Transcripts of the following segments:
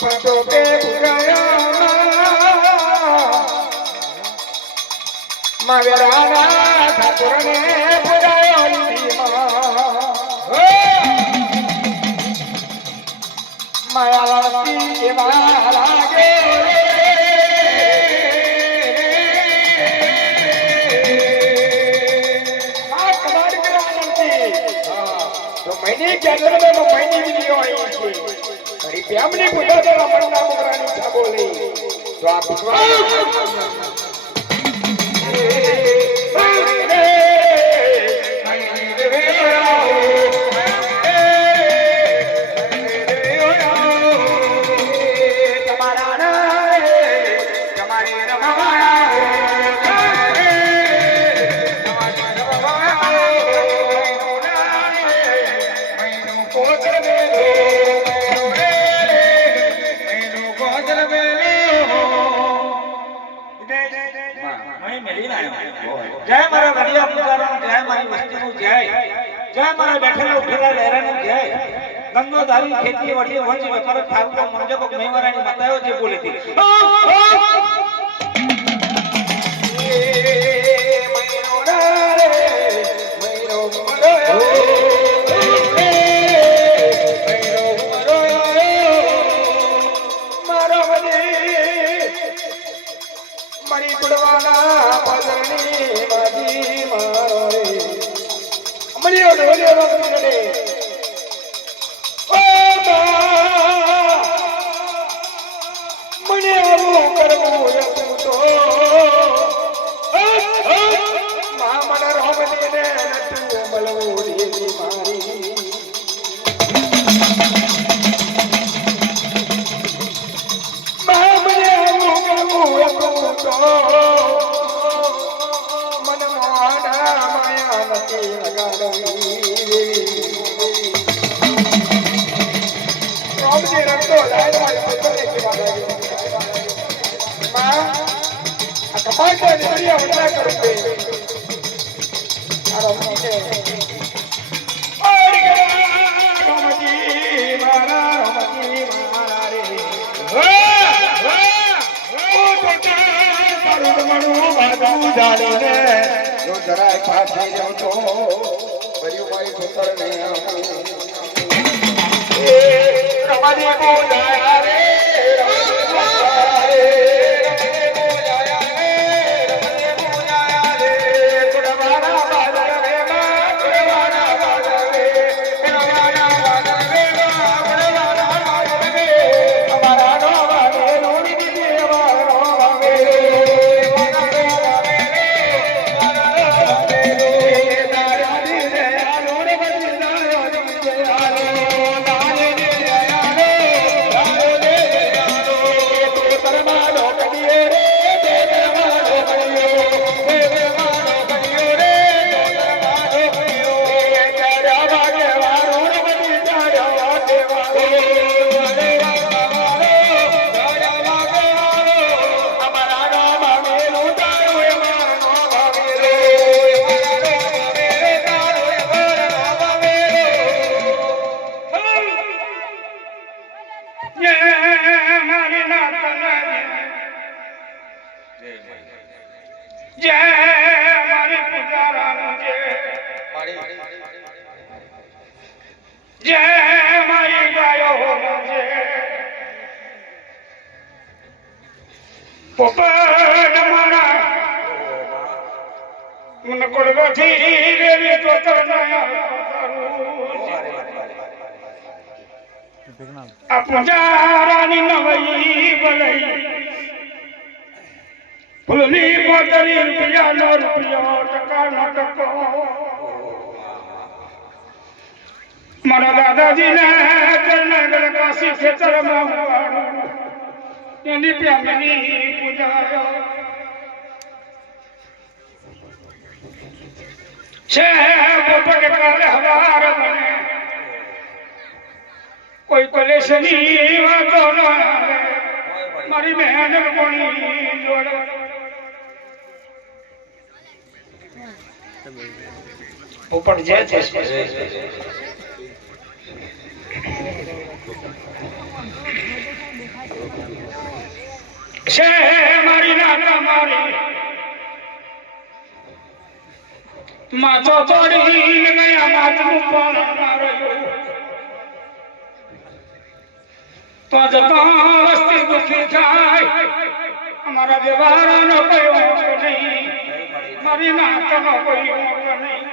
पंचो के बुराया मगराना ठाकुर ने बुराया माया लड़की माला गे महीने के अंदर में वो महीने वीडियो आई थी अरे प्यामनी पूजा तो रमन नाम करानी था बोले तो आप जय मारा बढ़िया पुकारा जय मारी वस्ती नु जय जय मारा बैठेला उठेला लहरा नु जय गंगो धारी खेती वडी वंच व्यापार ठाकुर को मंजे को मेवारा ने बतायो जे बोले थी मरी पुड़वाना पदनी मदी मारे मरी ओले ओले ओले ओ मने आबू करबू तो महामन रोमनी ने नटू बलवोरी मारी महामने आबू करबू मन मोहना माया नती लगावी रोम जी रखो लाइन वाले पुत्र की बात है मां कमाल का दुनिया बना करते और हमने और रोम जी मारा रे मनु बाबू जाने ने जो जरा फासे जाऊं तो बड़ी भाई पुत्र ने ए रमणी बोलाया रे कुड़वाना बादल रे कुड़वाना बादल रे कुड़वाना बादल रे कुड़वाना बादल रे हमारा नोवा रे रोनी दी हमारा नोवा रे मन कोड़वा थी रे तो तरनाया अपना रानी नवई बलई फुलनी पोतरी रुपया नो रुपया टका न टको मारा दादाजी ने कर्नाटक काशी क्षेत्र में यानी प्यामनी पूजायो छे गोपक काले हवार बने कोई कलेश नहीं वातो न मारी मेहनत कोनी जोड़ ऊपर जय जय છે મારી નાતા મારી માથો તોડી ગયા માથું પણ માર્યું તો જતો વસ્તી દુખી થાય અમારા વ્યવહારનો કોઈ વાંધો નહીં મારી નાતાનો કોઈ વાંધો નહીં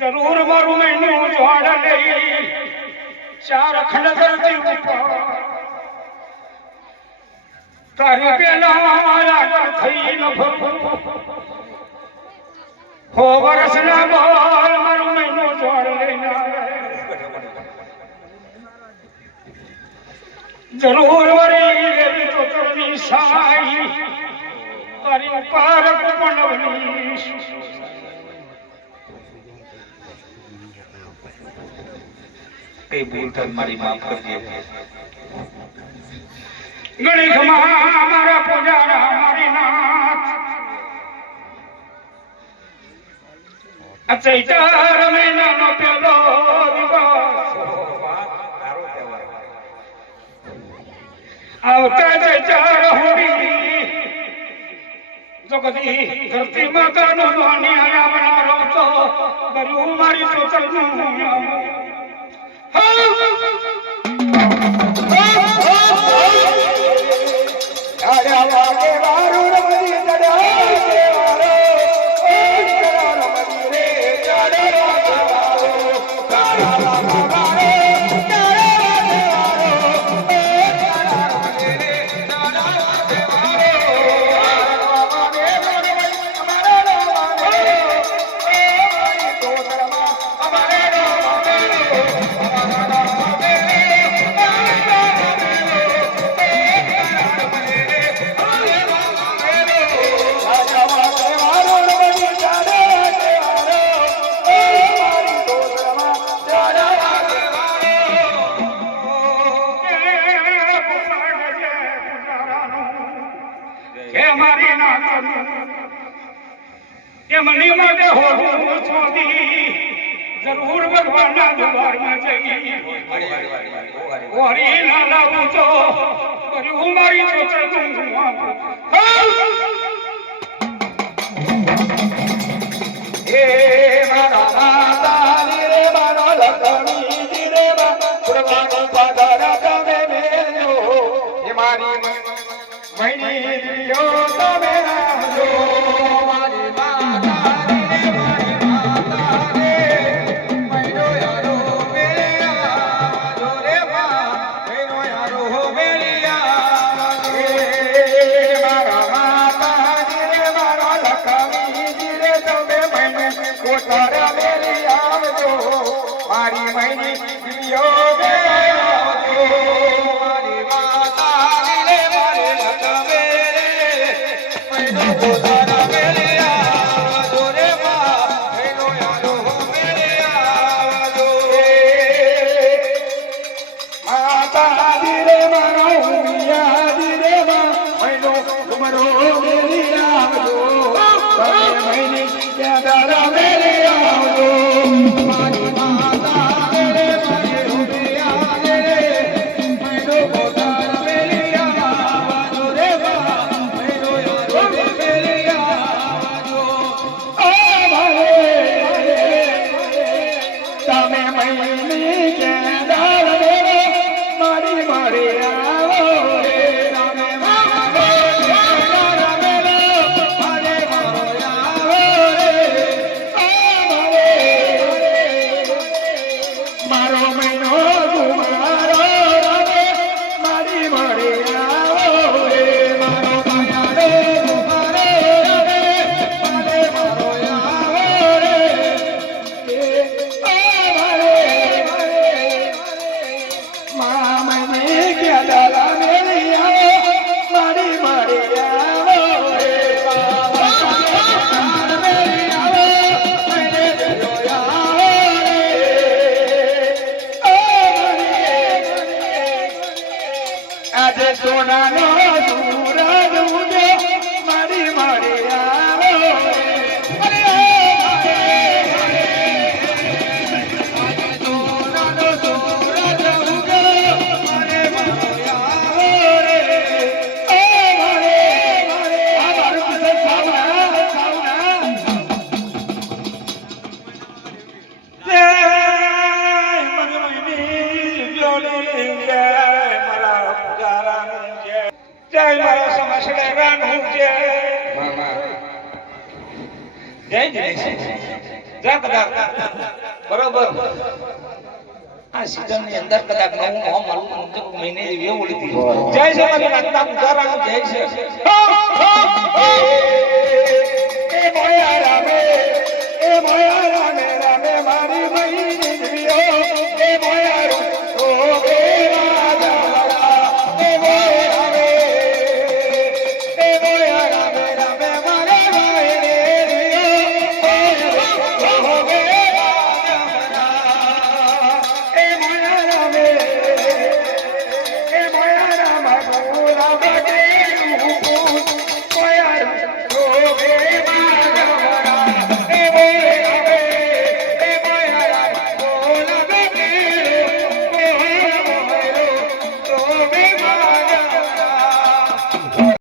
જરૂર મારું મહિનું જોડ લઈ ચાર ખંડ ધરતી ઉપર તારી પેલા થઈ ન હો વર્ષ ના બોલ મારું મહિનું જોડ લઈને જરૂર વળી લેવી તો તરની સાઈ તારી ઉપર કુપણવની કઈ ભૂલ થઈ મારી માફ કરજે ગણેશમાં મારા પૂજારા મારી નાથ ચૈત્ર મહિનાનો પેલો દિવસ આવતા ચૈત્ર હોળી જગતી ધરતી માતાનો ધ્વનિ આવનારો તો કર્યું મારી ચોચરનું જરૂર ભગવાનના દરબારમાં જઈ ઓરી ના લાવું તો કર્યું મારી ચોચરનું હે મારા માતા રે મારો લક્ષ્મી રે ભગવાન પધાર તમે મેલ્યો હે મારી મહિની દિયો તમે રામજો મારી માતા મારી મહિની દિયો રે મારી માતા રે મારે લગમે રે મહિનો પોતાના મેલે આવજો રે મહિનો યારો મેલે આવજો માતા રે મારો મિયા રે મહિનો તમારો મેલે આવજો તમે મહિની ક્યાં દાડા મેલે આવજો મારી મળી આવો રે રામે રામે રામે મારે મારો આવો રે મારો મહિનો ગુમારો રામે મારી મળી આવો રે મારો માયા રે ગુમારો રામે મારે મારો આવો રે આજે સોનાનો સૂરજ ઉગ્યો મારી મારી આવો સોનાનો સૂરજ ઉગ્યો મારે મારો આવો રે મારે આ મારું કુસર સાવના જય મગમની જોડી જય મારા પુજારાનું જય જય મારા સમસડાનું જય જય જય બરોબર આ સીઝન ની અંદર કદાચ નવું હોમ મારું મહિને એવું લીધી જય છે મારી નાતના પુજારાનું જય છે એ મોયા રામે રામે મારી મહિને